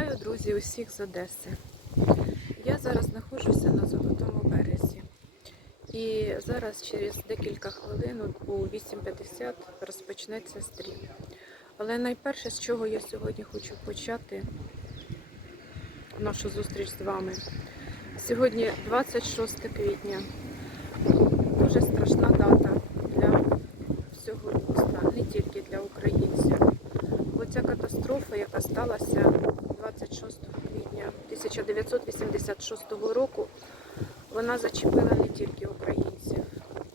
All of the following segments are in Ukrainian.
Вітаю, друзі, усіх з Одеси. Я зараз знаходжуся на Золотому березі. І зараз через декілька хвилин у 8.50 розпочнеться стрім. Але найперше, з чого я сьогодні хочу почати нашу зустріч з вами. Сьогодні 26 квітня. Дуже страшна дата для всього людства, не тільки для українців. Бо ця катастрофа, яка сталася 26 квітня 1986 року, вона зачепила не тільки українців,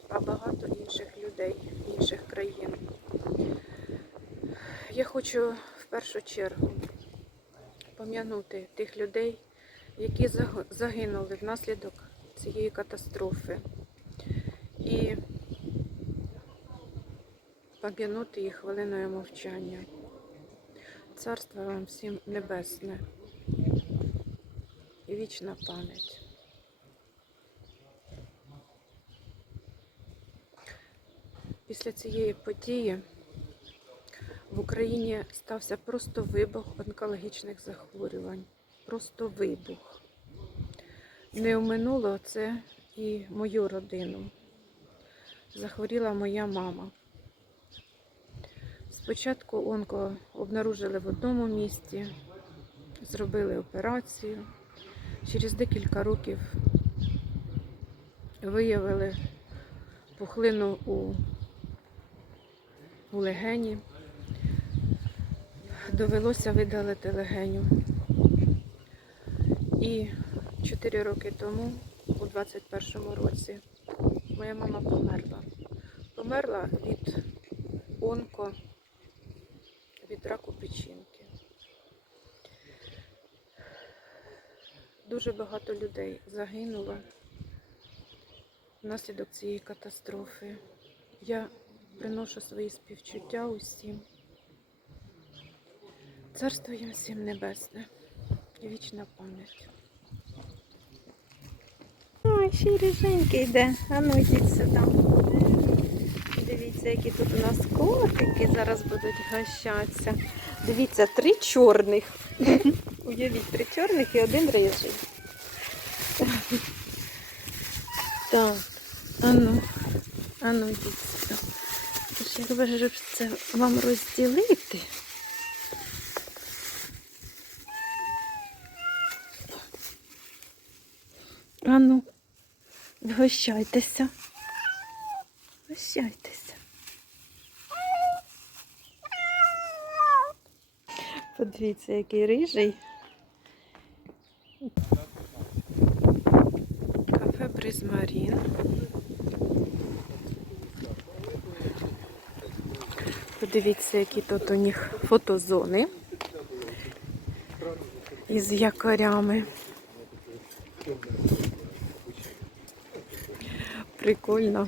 а багато інших людей, інших країн. Я хочу в першу чергу пом'янути тих людей, які загинули внаслідок цієї катастрофи. І пом'янути їх хвилиною мовчання. Царство вам всім небесне вічна пам'ять. Після цієї події в Україні стався просто вибух онкологічних захворювань. Просто вибух. Не оминуло це і мою родину. Захворіла моя мама. Спочатку онко обнаружили в одному місті, зробили операцію. Через декілька років виявили пухлину у, у легені. Довелося видалити легеню. І 4 роки тому, у 21-му році, моя мама померла. Померла від онко від раку печінки. Дуже багато людей загинуло внаслідок цієї катастрофи. Я приношу свої співчуття усім. Царство їм всім небесне і вічна пам'ять. Ой, ще й ріженьки йде. А ну йдіть сюди. Дивіться, які тут у нас котики зараз будуть гощатися. Дивіться, три чорних. Уявіть, три чорних і один рижий. Так, а ну, а ну йдіть якби ж це вам розділити. А ну, вгощайтеся. Вгощайтеся. Подивіться, який рижий. Кафе Призмарін. Подивіться, які тут у них фотозони із якорями. Прикольно.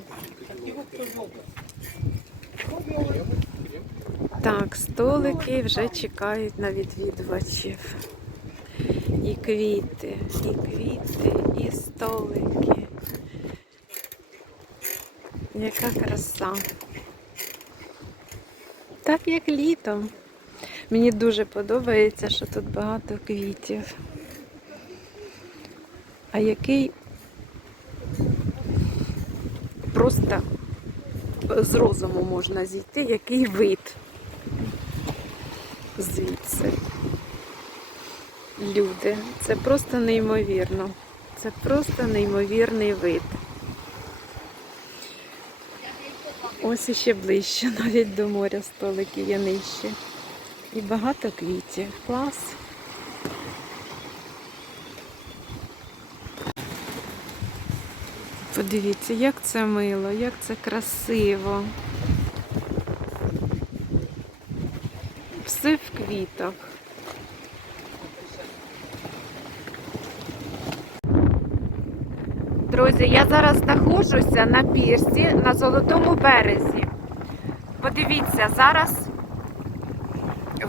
Так, столики вже чекають на відвідувачів. І квіти, і квіти, і столики. Яка краса. Так як літом. Мені дуже подобається, що тут багато квітів. А який просто з розуму можна зійти, який вид звідси. Люди, це просто неймовірно. Це просто неймовірний вид. Ось іще ближче, навіть до моря столики є нижче. І багато квітів. Клас. Подивіться, як це мило, як це красиво. Все в квітах. Друзі, я зараз знаходжуся на пірсі на Золотому березі. Подивіться, зараз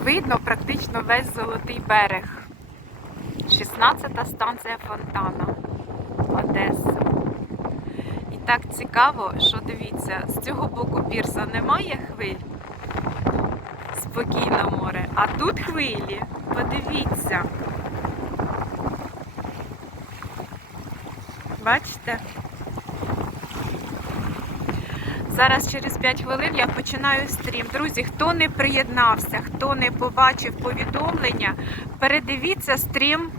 видно практично весь золотий берег. 16-та станція Фонтана, Одеса. І так цікаво, що дивіться, з цього боку пірса немає хвиль, спокійне море, А тут хвилі. Подивіться. Бачите? Зараз через 5 хвилин я починаю стрім. Друзі, хто не приєднався, хто не побачив повідомлення, передивіться стрім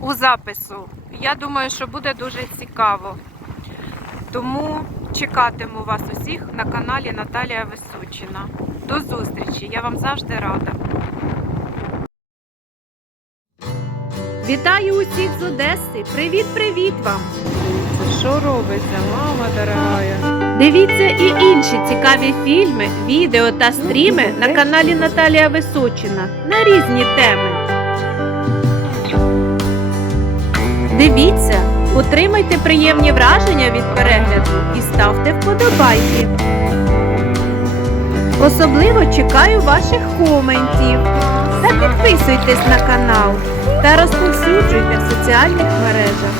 у запису. Я думаю, що буде дуже цікаво. Тому чекатиму вас усіх на каналі Наталія Височина. До зустрічі! Я вам завжди рада. Вітаю усіх з Одеси! Привіт-привіт вам! Що робиться, мама дорога? Дивіться і інші цікаві фільми, відео та стріми на каналі Наталія Височина на різні теми. Дивіться, отримайте приємні враження від перегляду і ставте вподобайки. Особливо чекаю ваших коментів. Та підписуйтесь на канал та розповсюджуйте в соціальних мережах.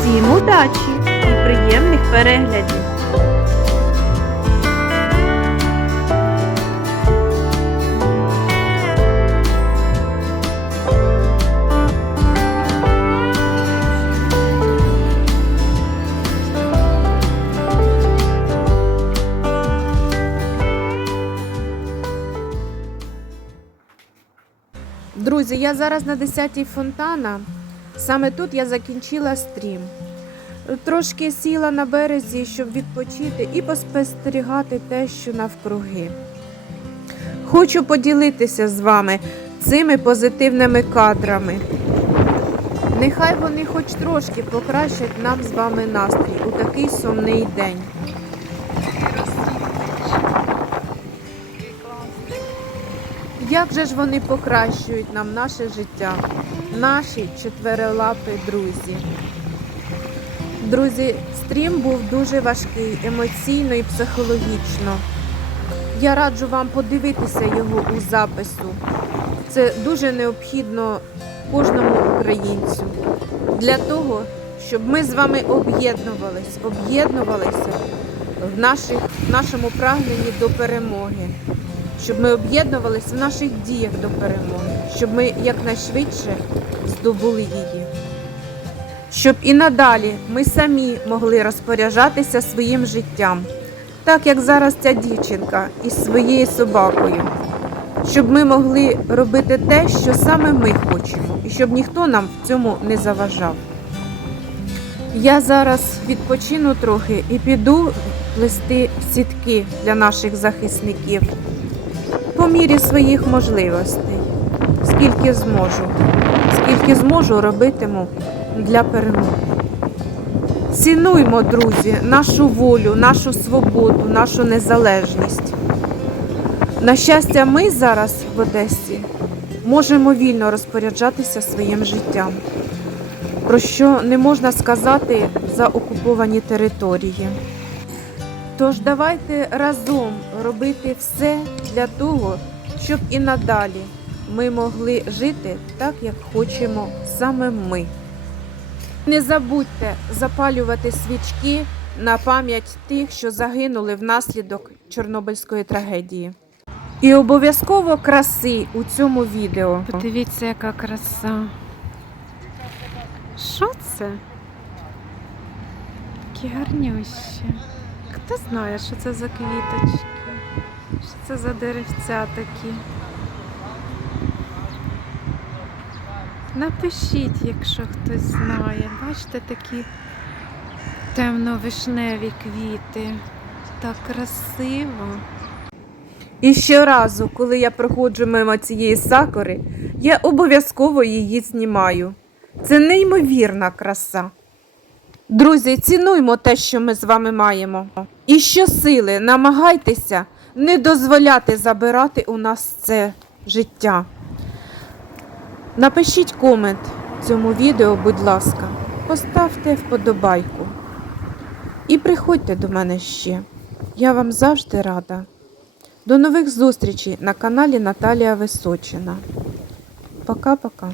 Всім удачі і приємних переглядів! Друзі, я зараз на 10-й фонтана. Саме тут я закінчила стрім. Трошки сіла на березі, щоб відпочити і поспостерігати те, що навкруги. Хочу поділитися з вами цими позитивними кадрами. Нехай вони хоч трошки покращать нам з вами настрій у такий сумний день. Як же ж вони покращують нам наше життя, наші четверолапі друзі? Друзі, стрім був дуже важкий, емоційно і психологічно. Я раджу вам подивитися його у запису. Це дуже необхідно кожному українцю для того, щоб ми з вами об'єднувались, об'єднувалися в, наших, в нашому прагненні до перемоги щоб ми об'єднувалися в наших діях до перемоги, щоб ми якнайшвидше здобули її. Щоб і надалі ми самі могли розпоряджатися своїм життям, так як зараз ця дівчинка із своєю собакою, щоб ми могли робити те, що саме ми хочемо, і щоб ніхто нам в цьому не заважав. Я зараз відпочину трохи і піду плести сітки для наших захисників по мірі своїх можливостей, скільки зможу, скільки зможу робитиму для перемоги. Цінуймо, друзі, нашу волю, нашу свободу, нашу незалежність. На щастя, ми зараз в Одесі можемо вільно розпоряджатися своїм життям, про що не можна сказати за окуповані території. Тож давайте разом робити все для того, щоб і надалі ми могли жити так, як хочемо саме ми. Не забудьте запалювати свічки на пам'ять тих, що загинули внаслідок Чорнобильської трагедії. І обов'язково краси у цьому відео. Подивіться, яка краса. Що це? Які гарнющі. Хто знає, що це за квіточки? Що це за деревця такі? Напишіть, якщо хтось знає. Бачите, такі темно-вишневі квіти. Так красиво. І щоразу, коли я проходжу мимо цієї сакури, я обов'язково її знімаю. Це неймовірна краса. Друзі, цінуймо те, що ми з вами маємо. І щосили намагайтеся не дозволяти забирати у нас це життя. Напишіть комент цьому відео, будь ласка, поставте вподобайку. І приходьте до мене ще. Я вам завжди рада. До нових зустрічей на каналі Наталія Височина. Пока-пока.